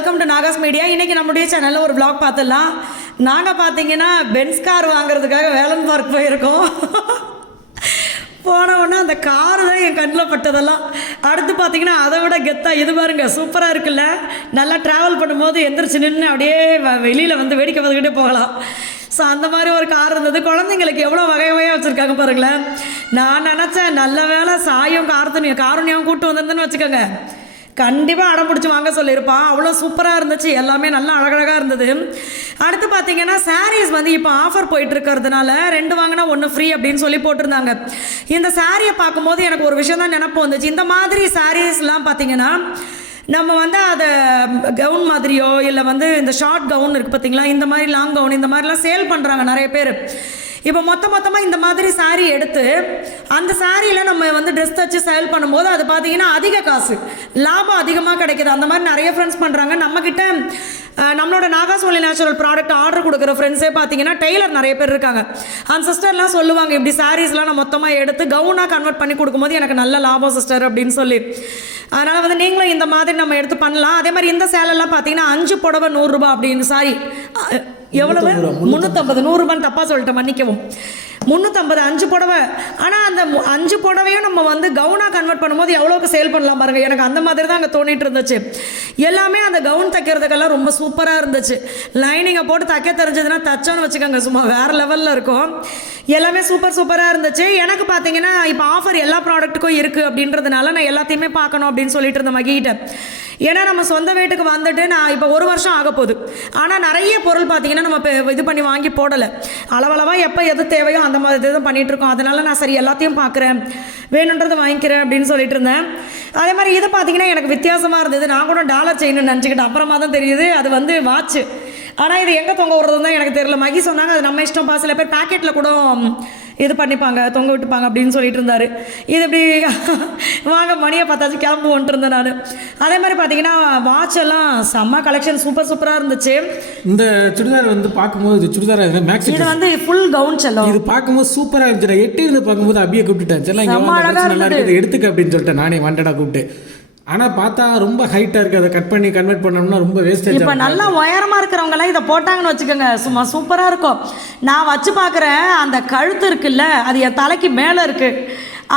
Welcome to Nahash media. இன்றைக்கி நம்முடைய சேனலில் ஒரு vlog பார்த்துடலாம். நாங்கள் பார்த்தீங்கன்னா பென்ஸ் கார் வாங்குறதுக்காக வேலன் பார்க் போயிருக்கோம். போன உடனே அந்த காரு தான் என் கண்ணில் பட்டதெல்லாம். அடுத்து பார்த்தீங்கன்னா அதை விட கெத்தா இது பாருங்க, சூப்பராக இருக்குல்ல. நல்லா ட்ராவல் பண்ணும்போது எந்திரிச்சு நின்று அப்படியே வெளியில் வந்து வேடிக்கை பார்த்துக்கிட்டே போகலாம். ஸோ அந்த மாதிரி ஒரு கார் இருந்தது. குழந்தைங்களுக்கு எவ்வளோ வகை வகையாக வச்சுருக்காங்க பாருங்களேன். நான் நினச்சேன் நல்ல வேலை சாயும் காரணியும் கூப்பிட்டு வந்திருந்தேன்னு வச்சுக்கோங்க, கண்டிப்பாக அடம் பிடிச்சி வாங்க சொல்லியிருப்பான். அவ்வளோ சூப்பராக இருந்துச்சு, எல்லாமே நல்லா அழகழகாக இருந்தது. அடுத்து பார்த்தீங்கன்னா சாரீஸ் வந்து இப்போ ஆஃபர் போயிட்டு இருக்கிறதுனால 2 வாங்கினா 1 ஃப்ரீ அப்படின்னு சொல்லி போட்டிருந்தாங்க. இந்த சாரியை பார்க்கும்போது எனக்கு ஒரு விஷயம் தான் நினப்பு வந்துச்சு. இந்த மாதிரி சாரீஸ்லாம் பார்த்தீங்கன்னா நம்ம வந்து அதை கவுன் மாதிரியோ இல்லை வந்து இந்த ஷார்ட் கவுன் இருக்குது பார்த்தீங்களா, இந்த மாதிரி லாங் கவுன் இந்த மாதிரிலாம் சேல் பண்ணுறாங்க நிறைய பேர். இப்போ மொத்தமாக இந்த மாதிரி சாரீ எடுத்து அந்த சாரியில் நம்ம வந்து ட்ரெஸ் தச்சு சேல் பண்ணும்போது அது பார்த்தீங்கன்னா அதிக காசு லாபம் அதிகமாக கிடைக்கிது. அந்த மாதிரி நிறைய ஃப்ரெண்ட்ஸ் பண்ணுறாங்க. நம்மக்கிட்ட நம்மளோட நாகாஸ் ஒன்லி நேச்சுரல் ப்ராடக்ட் ஆர்டர் கொடுக்குற ஃப்ரெண்ட்ஸே பார்த்தீங்கன்னா டெய்லர் நிறைய பேர் இருக்காங்க. அந்த சிஸ்டர்லாம் சொல்லுவாங்க, இப்படி சாரீஸ்லாம் நான் மொத்தமாக எடுத்து கவுனாக கன்வெர்ட் பண்ணி கொடுக்கும்போது எனக்கு நல்ல லாபம் சிஸ்டர் அப்படின்னு சொல்லி. அதனால் வந்து நீங்களும் இந்த மாதிரி நம்ம எடுத்து பண்ணலாம். அதே மாதிரி இந்த சேலெல்லாம் பார்த்தீங்கன்னா 5 புடவை 100 ரூபா அப்படின்னு. சாரி, எவ்வளவு? 350. 100 ரூபான்னு தப்பாக சொல்லிட்டேன், மன்னிக்கவும். 350 5 புடவை. ஆனால் அந்த 5 புடவையும் நம்ம வந்து கவுனாக கன்வெர்ட் பண்ணும்போது எவ்வளோக்கு சேல் பண்ணலாம் பாருங்கள். எனக்கு அந்த மாதிரி தான் அங்கே தோணிட்டு இருந்துச்சு. எல்லாமே அந்த கவுன் தைக்கிறதுக்கெல்லாம் ரொம்ப சூப்பராக இருந்துச்சு. லைனிங்கை போட்டு தைக்க தெரிஞ்சதுன்னா தச்சோன்னு வச்சுக்கோங்க, சும்மா வேறு லெவலில் இருக்கும். எல்லாமே சூப்பராக இருந்துச்சு. எனக்கு பார்த்தீங்கன்னா இப்போ ஆஃபர் எல்லா ப்ராடக்ட்டுக்கும் இருக்குது அப்படின்றதுனால நான் எல்லாத்தையுமே பார்க்கணும் அப்படின்னு சொல்லிட்டு இருந்த மகிட்ட. ஏன்னா நம்ம சொந்த வீட்டுக்கு வந்துட்டு நான் இப்போ 1 வருஷம் ஆக போகுது. ஆனால் நிறைய பொருள் பார்த்தீங்கன்னா நம்ம இப்போ இது பண்ணி வாங்கி போடலை. அளவளவாக எப்போ எது தேவையோ அந்த மாதிரி தான் பண்ணிகிட்ருக்கோம். அதனால நான் சரி எல்லாத்தையும் பார்க்குறேன், வேணுன்றதை வாங்கிக்கிறேன் அப்படின்னு சொல்லிட்டு இருந்தேன். அதே மாதிரி இதை பார்த்தீங்கன்னா எனக்கு வித்தியாசமாக இருந்தது. நான் கூட டாலர் செயின்னு நினச்சிக்கிட்டேன். அப்புறமா தான் தெரியுது அது வந்து வாட்ச். ஆனால் இது எங்கே தொங்க விடுறதுன்னு தான் எனக்கு தெரியல. மகி சொன்னாங்க அது நம்ம இஷ்டம், சில பேர் பேக்கெட்டில் கூட இது பண்ணிப்பாங்க, தொங்க விட்டுப்பாங்க அப்படின்னு சொல்லிட்டு இருந்தார். இது இப்படி வாங்க மணியை பார்த்தாச்சு கிளம்புவோன்ட்டு இருந்தேன் நான். அதே மாதிரி பார்த்தீங்கன்னா வாட்ச் எல்லாம் செம்ம கலெக்ஷன் சூப்பராக இருந்துச்சு. இந்த சுடிதார் வந்து பார்க்கும்போது சுடிதார் மேக்ஸ் இது வந்து ஃபுல் கவுன் செல்லும். இது பார்க்கும்போது சூப்பராக இருந்துச்சு. எட்டு இருந்து பார்க்கும்போது அப்படியே கூப்பிட்டுட்டேன், நல்லா இருக்குது எடுத்துக்க அப்படின்னு சொல்லிட்டு நானே வாண்டடாக கூப்பிட்டு. ஆனால் பார்த்தா ரொம்ப ஹைட்டாக இருக்குது, அதை கட் பண்ணி கன்வெர்ட் பண்ணோம்னா ரொம்ப வேஸ்டேஜ். இப்போ நல்லா உயரமாக இருக்கிறவங்கலாம் இதை போட்டாங்கன்னு வச்சுக்கோங்க, சும்மா சூப்பராக இருக்கும். நான் வச்சு பார்க்குறேன், அந்த கழுத்து இருக்குல்ல அது என் தலைக்கு மேலே இருக்குது.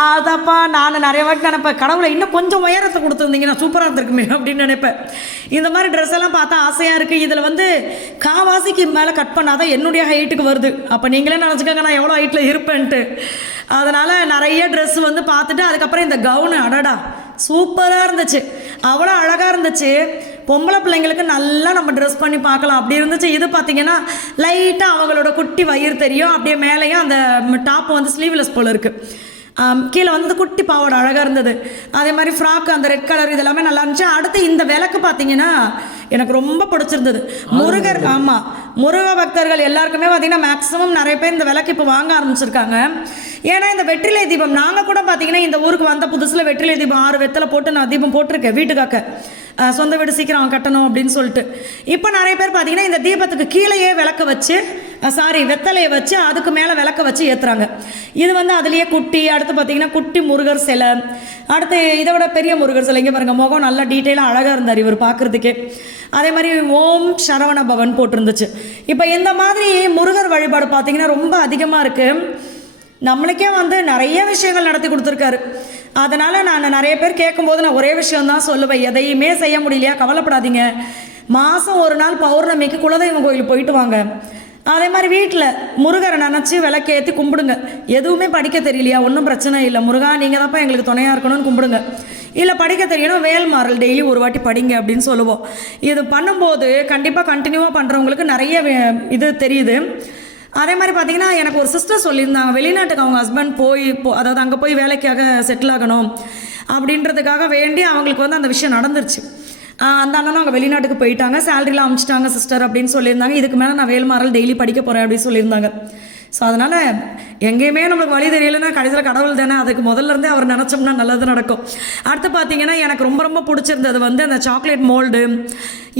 அதப்பா நான் நிறைய வாட்டி நினைப்பேன், கடவுளை இன்னும் கொஞ்சம் உயரத்தை கொடுத்துருந்தீங்கன்னா சூப்பராக இருந்திருக்குமே அப்படின்னு நினைப்பேன். இந்த மாதிரி ட்ரெஸ் எல்லாம் பார்த்தா ஆசையாக இருக்குது. இதில் வந்து காவாசிக்கு மேலே கட் பண்ணாதான் என்னுடைய ஹைட்டுக்கு வருது. அப்போ நீங்களே நினச்சிக்கோங்க நான் எவ்வளோ ஹைட்டில் இருப்பேன்ட்டு. அதனால் நிறைய ட்ரெஸ் வந்து பார்த்துட்டு அதுக்கப்புறம் இந்த கவுனு அடடா சூப்பராக இருந்துச்சு, அவ்வளோ அழகாக இருந்துச்சு. பொம்பளை பிள்ளைங்களுக்கு நல்லா நம்ம ட்ரெஸ் பண்ணி பார்க்கலாம் அப்படி இருந்துச்சு. இது பார்த்தீங்கன்னா லைட்டாக அவங்களோட குட்டி வயிறு தெரியும், அப்படியே மேலேயும் அந்த டாப் வந்து ஸ்லீவ்லெஸ் போல் இருக்குது. கீழே வந்து குட்டி பாவாடை அழகாக இருந்தது. அதே மாதிரி ஃப்ராக் அந்த ரெட் கலர் இதெல்லாமே நல்லா இருந்துச்சு. அடுத்து இந்த விளக்கு பார்த்தீங்கன்னா எனக்கு ரொம்ப பிடிச்சிருந்தது. முருகர், ஆமாம், முருக பக்தர்கள் எல்லாருக்குமே பார்த்தீங்கன்னா மேக்ஸிமம் நிறைய பேர் இந்த விளக்கு இப்போ வாங்க ஆரம்பிச்சிருக்காங்க. ஏன்னா இந்த வெற்றிலை தீபம் நாங்கள் கூட பார்த்தீங்கன்னா இந்த ஊருக்கு வந்த புதுசில் வெற்றிலை தீபம் 6 வெத்தலை போட்டு நான் தீபம் போட்டிருக்கேன் வீட்டுக்காக்க. சொந்த வீடு சீக்கிரம் கட்டணும் அப்படின்னு சொல்லிட்டு. இப்போ நிறைய பேர் பார்த்தீங்கன்னா இந்த தீபத்துக்கு கீழேயே விளக்க வச்சு வெத்தலையை வச்சு அதுக்கு மேலே விளக்க வச்சு ஏற்றுறாங்க. இது வந்து அதுலேயே குட்டி, அடுத்து பார்த்தீங்கன்னா குட்டி முருகர் சிலை, அடுத்து இதை விட பெரிய முருகர் சிலை. இங்கே பாருங்கள், முகம் நல்லா டீட்டெயிலாக அழகாக இருந்தார் இவர் பார்க்குறதுக்கே. அதே மாதிரி ஓம் சரவண பவன் போட்டிருந்துச்சு. இப்போ இந்த மாதிரி முருகர் வழிபாடு பார்த்தீங்கன்னா ரொம்ப அதிகமாக இருக்குது. நம்மளுக்கே வந்து நிறைய விஷயங்கள் நடத்தி கொடுத்துருக்காரு. அதனால் நான் நிறைய பேர் கேட்கும்போது நான் ஒரே விஷயம்தான் சொல்லுவேன், எதையுமே செய்ய முடியலையா கவலைப்படாதீங்க. மாதம் 1 நாள் பௌர்ணமிக்கு குலதெய்வம் கோயில் போயிட்டு வாங்க. அதே மாதிரி வீட்டில் முருகரை நினச்சி விளக்கேற்றி கும்பிடுங்க. எதுவுமே படிக்க தெரியலையா, ஒன்றும் பிரச்சனை இல்லை, முருகா நீங்கள் தான்ப்பா எங்களுக்கு துணையாக இருக்கணும்னு கும்பிடுங்க. இல்லை படிக்க தெரியணும், வேல்மாறல் டெய்லி ஒரு வாட்டி படிங்க அப்படின்னு சொல்லுவோம். இது பண்ணும்போது கண்டிப்பாக கண்டினியூவாக பண்ணுறவங்களுக்கு நிறைய இது தெரியுது. அதே மாதிரி பார்த்தீங்கன்னா எனக்கு ஒரு சிஸ்டர் சொல்லியிருந்தாங்க, வெளிநாட்டுக்கு அவங்க ஹஸ்பண்ட் அதாவது அங்கே போய் வேலைக்காக செட்டில் ஆகணும் அப்படின்றதுக்காக வேண்டி அவங்களுக்கு வந்து அந்த விஷயம் நடந்துருச்சு. அந்த அண்ணனும் அவங்க வெளிநாட்டுக்கு போயிட்டாங்க, சேலரிலாம் அமிச்சிட்டாங்க சிஸ்டர் அப்படின்னு சொல்லியிருந்தாங்க. இதுக்கு மேலே நான் வேல்மாறல் டெய்லி படிக்க போகிறேன் அப்படின்னு சொல்லியிருந்தாங்க. ஸோ அதனால் எங்கேயுமே நம்மளுக்கு வழி தெரியலைன்னா கடைசியில் கடவுள் தானே, அதுக்கு முதல்ல இருந்தே அவர் நினச்சோம்னா நல்லது நடக்கும். அடுத்து பார்த்தீங்கன்னா எனக்கு ரொம்ப பிடிச்சிருந்தது வந்து அந்த சாக்லேட் மோல்டு.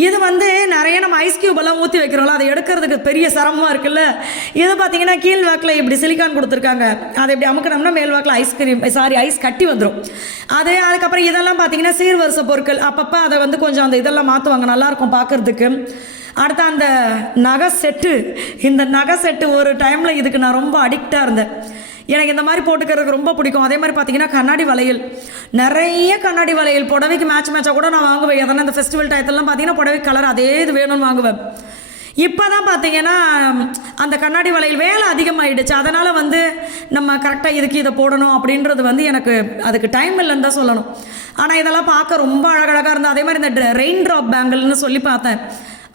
இது வந்து நிறைய நம்ம ஐஸ் கியூப் எல்லாம் ஊற்றி வைக்கிறோம்ல, அதை எடுக்கிறதுக்கு பெரிய சிரமமாக இருக்குல்ல. இது பார்த்தீங்கன்னா கீழ் வாக்கில் இப்படி சிலிக்கான் கொடுத்துருக்காங்க, அதை இப்படி அமுக்கணும்னா மேல் வாக்கில் ஐஸ் கட்டி வந்துடும். அதுக்கப்புறம் இதெல்லாம் பார்த்தீங்கன்னா சீர்வரிசை பொருட்கள், அப்பப்போ அதை வந்து கொஞ்சம் அந்த இதெல்லாம் மாற்றுவாங்க, நல்லாயிருக்கும் பார்க்குறதுக்கு. அடுத்து அந்த நகை செட்டு, இந்த நகை செட்டு ஒரு டைமில் இதுக்கு நான் ரொம்ப அடிக்டாக இருந்தேன். எனக்கு இந்த மாதிரி போட்டுக்கிறதுக்கு ரொம்ப பிடிக்கும். அதே மாதிரி பார்த்தீங்கன்னா கண்ணாடி வளையல், நிறைய கண்ணாடி வளையல், புடவைக்கு மேட்சாக கூட நான் வாங்குவேன். எதனா இந்த ஃபெஸ்டிவல் டயத்துலலாம் பார்த்தீங்கன்னா புடவைக்கு கலர் அதே இது வேணும்னு வாங்குவேன். இப்போ தான் பார்த்தீங்கன்னா அந்த கண்ணாடி வளையல் வேலை அதிகமாகிடுச்சு. அதனால் வந்து நம்ம கரெக்டாக இதுக்கு இதை போடணும் அப்படின்றது வந்து எனக்கு அதுக்கு டைம் இல்லைன்னு தான் சொல்லணும். ஆனால் இதெல்லாம் பார்க்க ரொம்ப அழகழகாக இருந்தது. அதே மாதிரி இந்த ரெயின் ட்ராப் பேங்கிள்னு சொல்லி பார்த்தேன்,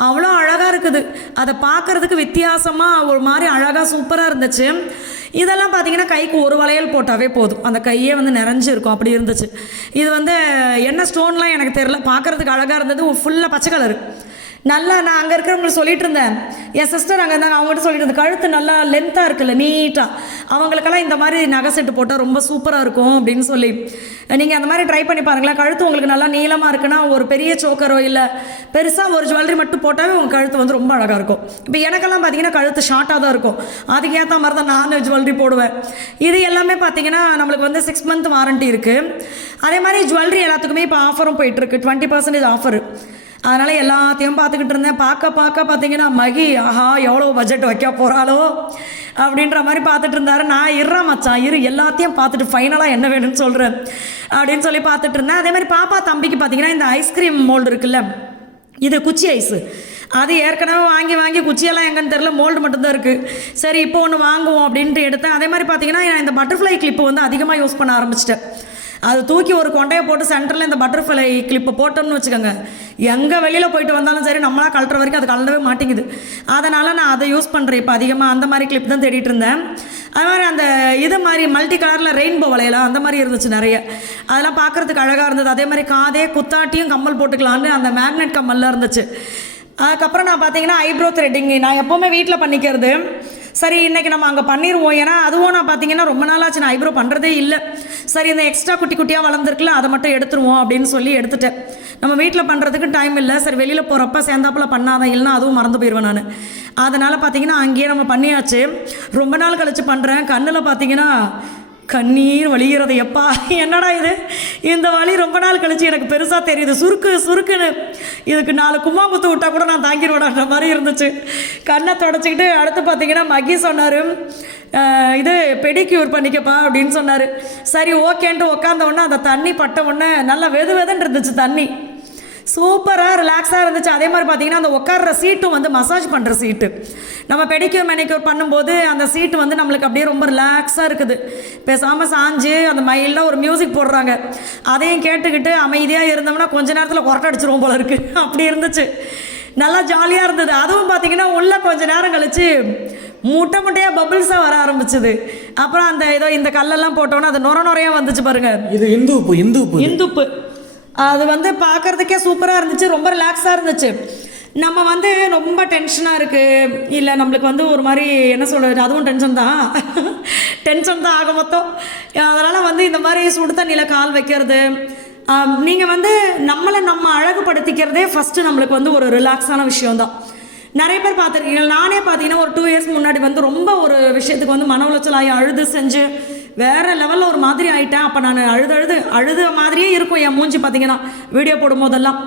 அவ்வளோ அழகாக இருக்குது. அதை பார்க்குறதுக்கு வித்தியாசமாக ஒரு மாதிரி அழகாக சூப்பராக இருந்துச்சு. இதெல்லாம் பார்த்தீங்கன்னா கைக்கு ஒரு வளையல் போட்டாவே போதும், அந்த கையே வந்து நிறைஞ்சிருக்கும், அப்படி இருந்துச்சு. இது வந்து என்ன ஸ்டோன்லாம் எனக்கு தெரியல, பார்க்குறதுக்கு அழகாக இருந்தது. ஃபுல்லாக பச்சை கலரு. நல்லா நான் அங்கே இருக்கிறவங்களுக்கு சொல்லிட்டு இருந்தேன், என் சிஸ்டர் அங்கே இருந்தாங்க, அவங்ககிட்ட சொல்லிட்டு இருந்தேன், கழுத்து நல்லா லென்த்தாக இருக்குல்ல, நீட்டாக, அவங்களுக்கெல்லாம் இந்த மாதிரி நகை செட்டு போட்டால் ரொம்ப சூப்பராக இருக்கும் அப்படின்னு சொல்லி. நீங்கள் அந்த மாதிரி ட்ரை பண்ணி பாருங்களேன். கழுத்து உங்களுக்கு நல்லா நீளமாக இருக்குன்னா ஒரு பெரிய சோக்கரோ இல்லை பெருசாக ஒரு ஜுவல்லரி மட்டும் போட்டாவே உங்கள் கழுத்து வந்து ரொம்ப அழகாக இருக்கும். இப்போ எனக்கெல்லாம் பார்த்தீங்கன்னா கழுத்து ஷார்ட்டாக தான் இருக்கும், அதுக்கு ஏற்ற மாதிரி தான் நான் ஜுவல்லரி போடுவேன். இது எல்லாமே பார்த்தீங்கன்னா நம்மளுக்கு வந்து 6 month வாரண்ட்டி இருக்குது. அதே மாதிரி ஜுவல்லரி எல்லாத்துக்குமே இப்போ ஆஃபரும் போயிட்டுருக்கு, 20% ஆஃபரு. அதனால் எல்லாத்தையும் பார்த்துக்கிட்டு இருந்தேன். பார்க்க பார்த்தீங்கன்னா மகி ஆஹா எவ்வளோ பட்ஜெட் வைக்க போகிறாளோ அப்படின்ற மாதிரி பார்த்துட்டு இருந்தாரு. நான் மச்சான் எல்லாத்தையும் பார்த்துட்டு ஃபைனலாக என்ன வேணும்னு சொல்கிறேன் அப்படின்னு சொல்லி பார்த்துட்டு இருந்தேன். அதே மாதிரி பாப்பா தம்பிக்கு பார்த்தீங்கன்னா இந்த ஐஸ்கிரீம் மோல்டு இருக்குல்ல, இது குச்சி ஐஸு, அது ஏற்கனவே வாங்கி குச்சியெல்லாம் எங்கன்னு தெரில, மோல்டு மட்டும்தான் இருக்குது. சரி இப்போ ஒன்று வாங்குவோம் அப்படின்ட்டு எடுத்தேன். அதே மாதிரி பார்த்தீங்கன்னா இந்த பட்டர்ஃப்ளை கிளிப்பு வந்து அதிகமாக யூஸ் பண்ண ஆரம்பிச்சிட்டேன். அது தூக்கி ஒரு கொண்டையை போட்டு சென்டரில் இந்த பட்டர்ஃப்ளை கிளிப்பை போட்டோம்னு வச்சுக்கோங்க, எங்கே வெளியில் போயிட்டு வந்தாலும் சரி நம்மளாம் கழட்டுற வரைக்கும் அது கழட்டவே மாட்டேங்குது. அதனால் நான் அதை யூஸ் பண்ணுறேன் இப்போ அதிகமாக. அந்த மாதிரி கிளிப் தான் தேடிட்டு இருந்தேன். அது மாதிரி அந்த இது மாதிரி மல்டி கலரில் ரெயின்போ வளையலாம் அந்த மாதிரி இருந்துச்சு நிறைய, அதெல்லாம் பார்க்குறதுக்கு அழகாக இருந்தது. அதே மாதிரி காதே குத்தாட்டியும் கம்மல் போட்டுக்கலான்னு அந்த மேக்னெட் கம்மல்லாம் இருந்துச்சு. அதுக்கப்புறம் நான் பார்த்தீங்கன்னா ஐப்ரோ த்ரெட்டிங் நான் எப்போவுமே வீட்டில் பண்ணிக்கிறது. சரி இன்றைக்கி நம்ம அங்கே பண்ணிடுவோம், ஏன்னா அதுவும் நான் பார்த்தீங்கன்னா ரொம்ப நாளாச்சு நான் ஐப்ரோ பண்ணுறதே இல்லை. சரி இந்த எக்ஸ்ட்ரா குட்டியாக வளர்ந்துருக்குல அதை மட்டும் எடுத்துருவோம் அப்படின்னு சொல்லி எடுத்துட்டேன். நம்ம வீட்டில் பண்ணுறதுக்கு டைம் இல்லை, சரி வெளியில் போகிறப்ப சேர்ந்தாப்பில் பண்ணாதான், இல்லைனா அதுவும் மறந்து போயிடுவேன் நான். அதனால் பார்த்தீங்கன்னா அங்கேயே நம்ம பண்ணியாச்சு. ரொம்ப நாள் கழித்து பண்ணுறேன். கண்ணில் பார்த்தீங்கன்னா கண்ணீர் வலிகிறது. எப்பா என்னடா இது, இந்த வலி ரொம்ப நாள் கழிச்சு எனக்கு பெருசாக தெரியுது, சுருக்குன்னு இதுக்கு 4 கும்மாங்குத்து விட்டால் கூட நான் தாங்கிடுவேடான்ற மாதிரி இருந்துச்சு. கண்ணை தொடச்சிக்கிட்டு அடுத்து பார்த்தீங்கன்னா மகி சொன்னார், இது பெடிக்யூர் பண்ணிக்கப்பா அப்படின்னு சொன்னார். சரி ஓகேன்ட்டு உட்காந்த உடனே அந்த தண்ணி பட்ட உடனே நல்லா வெதுன்னு இருந்துச்சு தண்ணி, சூப்பராக ரிலாக்ஸாக இருந்துச்சு. அதே மாதிரி பார்த்தீங்கன்னா அந்த உட்கார்ற சீட்டும் வந்து மசாஜ் பண்ணுற சீட்டு, நம்ம பெடிக்யூர் மேனிக்யூர் பண்ணும்போது அந்த சீட்டு வந்து நம்மளுக்கு அப்படியே ரொம்ப ரிலாக்ஸாக இருக்குது. பேசாமல் சாஞ்சு அந்த மைல்டாக ஒரு மியூசிக் போடுறாங்க, அதையும் கேட்டுக்கிட்டு அமைதியாக இருந்தோம்னா கொஞ்ச நேரத்தில் கொரட்டை அடிச்சிருவோம் போல இருக்குது, அப்படி இருந்துச்சு. நல்லா ஜாலியாக இருந்தது. அதுவும் பார்த்தீங்கன்னா உள்ளே கொஞ்ச நேரம் கழிச்சு முட்டையாக பபிள்ஸாக வர ஆரம்பிச்சுது. அப்புறம் அந்த ஏதோ இந்த கல்லெல்லாம் போட்டோன்னா அது நுரையாக வந்துச்சு பாருங்கள், இது இந்துப்பு. அது வந்து பார்க்குறதுக்கே சூப்பராக இருந்துச்சு, ரொம்ப ரிலாக்ஸாக இருந்துச்சு. நம்ம வந்து ரொம்ப டென்ஷனாக இருக்குது இல்லை நம்மளுக்கு வந்து ஒரு மாதிரி என்ன சொல்கிறது, அதுவும் டென்ஷன் தான் ஆக மொத்தம். அதனால் வந்து இந்த மாதிரி சுடு தண்ணியில் கால் வைக்கிறது, நீங்கள் வந்து நம்ம அழகுபடுத்திக்கிறதே ஃபஸ்ட்டு நம்மளுக்கு வந்து ஒரு ரிலாக்ஸான விஷயம்தான். நிறைய பேர் பார்த்துருக்கீங்க, நானே பார்த்தீங்கன்னா ஒரு 2 years முன்னாடி வந்து ரொம்ப ஒரு விஷயத்துக்கு வந்து மன உளைச்சலாகி அழுது செஞ்சு வேறு லெவலில் ஒரு மாதிரி ஆகிட்டேன். அப்போ நான் அழுத மாதிரியே இருக்கும் என் மூஞ்சி பார்த்தீங்கன்னா வீடியோ போடும்போதெல்லாம்.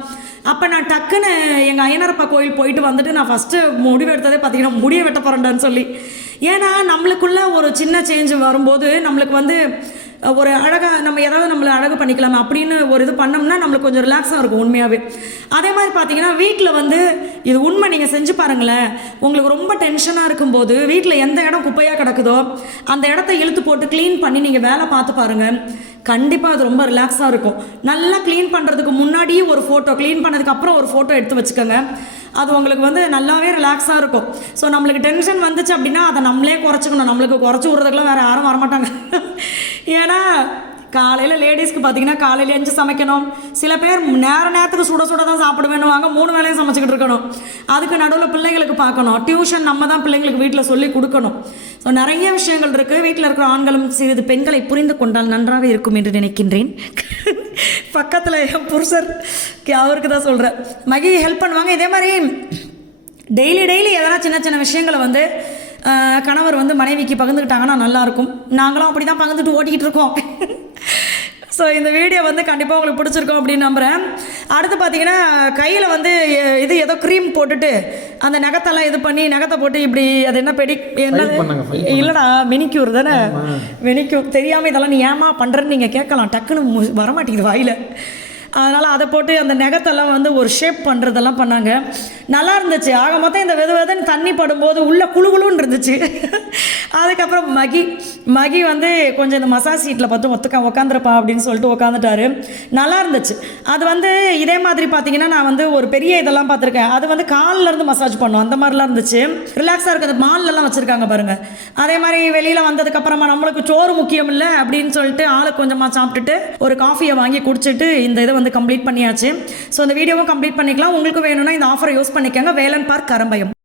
அப்போ நான் டக்குன்னு எங்கள் ஐயனாரப்பா கோயில் போயிட்டு வந்துட்டு நான் ஃபஸ்ட்டு முடிவு எடுத்ததே பார்த்தீங்கன்னா முடிய வெட்ட போகிறேன்டான்னு சொல்லி. ஏன்னா நம்மளுக்குள்ள ஒரு சின்ன சேஞ்ச் வரும்போது நம்மளுக்கு வந்து ஒரு அழகாக நம்ம ஏதாவது நம்மளை அழகு பண்ணிக்கலாமா அப்படின்னு ஒரு இது பண்ணோம்னா நம்மளுக்கு கொஞ்சம் ரிலாக்ஸாக இருக்கும் உண்மையாகவே. அதே மாதிரி பார்த்தீங்கன்னா வீட்டில் வந்து இது உண்மை, நீங்கள் செஞ்சு பாருங்களேன். உங்களுக்கு ரொம்ப டென்ஷனாக இருக்கும்போது வீட்டில் எந்த இடம் குப்பையாக கிடக்குதோ அந்த இடத்த இழுத்து போட்டு க்ளீன் பண்ணி நீங்கள் வேலை பார்த்து பாருங்கள், கண்டிப்பாக அது ரொம்ப ரிலாக்ஸாக இருக்கும். நல்லா க்ளீன் பண்ணுறதுக்கு முன்னாடியே ஒரு ஃபோட்டோ, க்ளீன் பண்ணதுக்கு அப்புறம் ஒரு ஃபோட்டோ எடுத்து வச்சுக்கோங்க, அது உங்களுக்கு வந்து நல்லாவே ரிலாக்ஸாக இருக்கும். ஸோ நம்மளுக்கு டென்ஷன் வந்துச்சு அப்படின்னா அதை நம்மளே குறைச்சிக்கணும். நம்மளுக்கு குறைச்சி விட்றதுக்குலாம் வேறு யாரும் வரமாட்டாங்க. ஏன்னா காலையில் லேடிஸ்க்கு பார்த்தீங்கன்னா காலையில் எழுந்து சமைக்கணும், சில பேர் நேரத்துக்கு சுட தான் சாப்பிடுவேன்னுவாங்க, 3 வேளையும் சமைச்சிக்கிட்டு இருக்கணும். அதுக்கு நடுவில் பிள்ளைங்களுக்கு பார்க்கணும், டியூஷன் நம்ம தான் பிள்ளைங்களுக்கு வீட்டில் சொல்லி கொடுக்கணும். ஸோ நிறைய விஷயங்கள் இருக்குது. வீட்டில் இருக்கிற ஆண்களும் சிறிது பெண்களை புரிந்து கொண்டால் நன்றாக இருக்கும் என்று நினைக்கின்றேன். பக்கத்தில் என் புருஷர் அவருக்கு தான் சொல்கிறேன். மகி ஹெல்ப் பண்ணுவாங்க. இதே மாதிரி டெய்லி எதனா சின்ன சின்ன விஷயங்களை வந்து கணவர் வந்து மனைவிக்கு பகிர்ந்துக்கிட்டாங்கன்னா நல்லாயிருக்கும். நாங்களும் அப்படி தான் பகிர்ந்துட்டு ஓட்டிக்கிட்டு இருக்கோம். ஸோ இந்த வீடியோ வந்து கண்டிப்பாக உங்களுக்கு பிடிச்சிருக்கோம் அப்படின்னு நம்புகிறேன். அடுத்து பார்த்தீங்கன்னா கையில் வந்து இது ஏதோ க்ரீம் போட்டுட்டு அந்த நகத்தெல்லாம் இது பண்ணி நகத்தை போட்டு இப்படி அது என்ன என்ன இல்லைடா மெனிக்யூர் தானே, மெனிக்யூர் தெரியாமல் இதெல்லாம் நீ ஏமா பண்ணுறேன்னு நீங்கள் கேட்கலாம், டக்குன்னு வரமாட்டேங்குது வாயில். அதனால் அதை போட்டு அந்த நகத்தெல்லாம் வந்து ஒரு ஷேப் பண்ணுறதெல்லாம் பண்ணாங்க. நல்லா இருந்துச்சு. ஆக மொத்தம் இந்த வெதுன்னு தண்ணி படும்போது உள்ளே குழுன்னு இருந்துச்சு. அதுக்கப்புறம் மகி வந்து கொஞ்சம் இந்த மசாஜ் சீட்டில் பார்த்து உட்காந்துருப்பா அப்படின்னு சொல்லிட்டு உட்காந்துட்டாரு. நல்லா இருந்துச்சு. அது வந்து இதே மாதிரி பார்த்தீங்கன்னா நான் வந்து ஒரு பெரிய இதெல்லாம் பார்த்துருக்கேன். அது வந்து காலிலேருந்து மசாஜ் பண்ணும், அந்த மாதிரிலாம் இருந்துச்சு. ரிலாக்ஸாக இருக்குது. மால்லலாம் வச்சுருக்காங்க பாருங்கள். அதே மாதிரி வெளியில் வந்ததுக்கப்புறமா நம்மளுக்கு சோறு முக்கியம் இல்லை அப்படின்னு சொல்லிட்டு ஆளுக்கு கொஞ்சமாக சாப்பிட்டுட்டு ஒரு காஃபியை வாங்கி குடிச்சிட்டு இந்த இதை வந்து கம்ப்ளீட் பண்ணியாச்சு. ஸோ இந்த வீடியோவும் கம்ப்ளீட் பண்ணிக்கலாம். உங்களுக்கு வேணும்னா இந்த ஆஃபரை யூஸ் பண்ணிக்கோங்க. வேலன் பார்க் கரம்பயம்.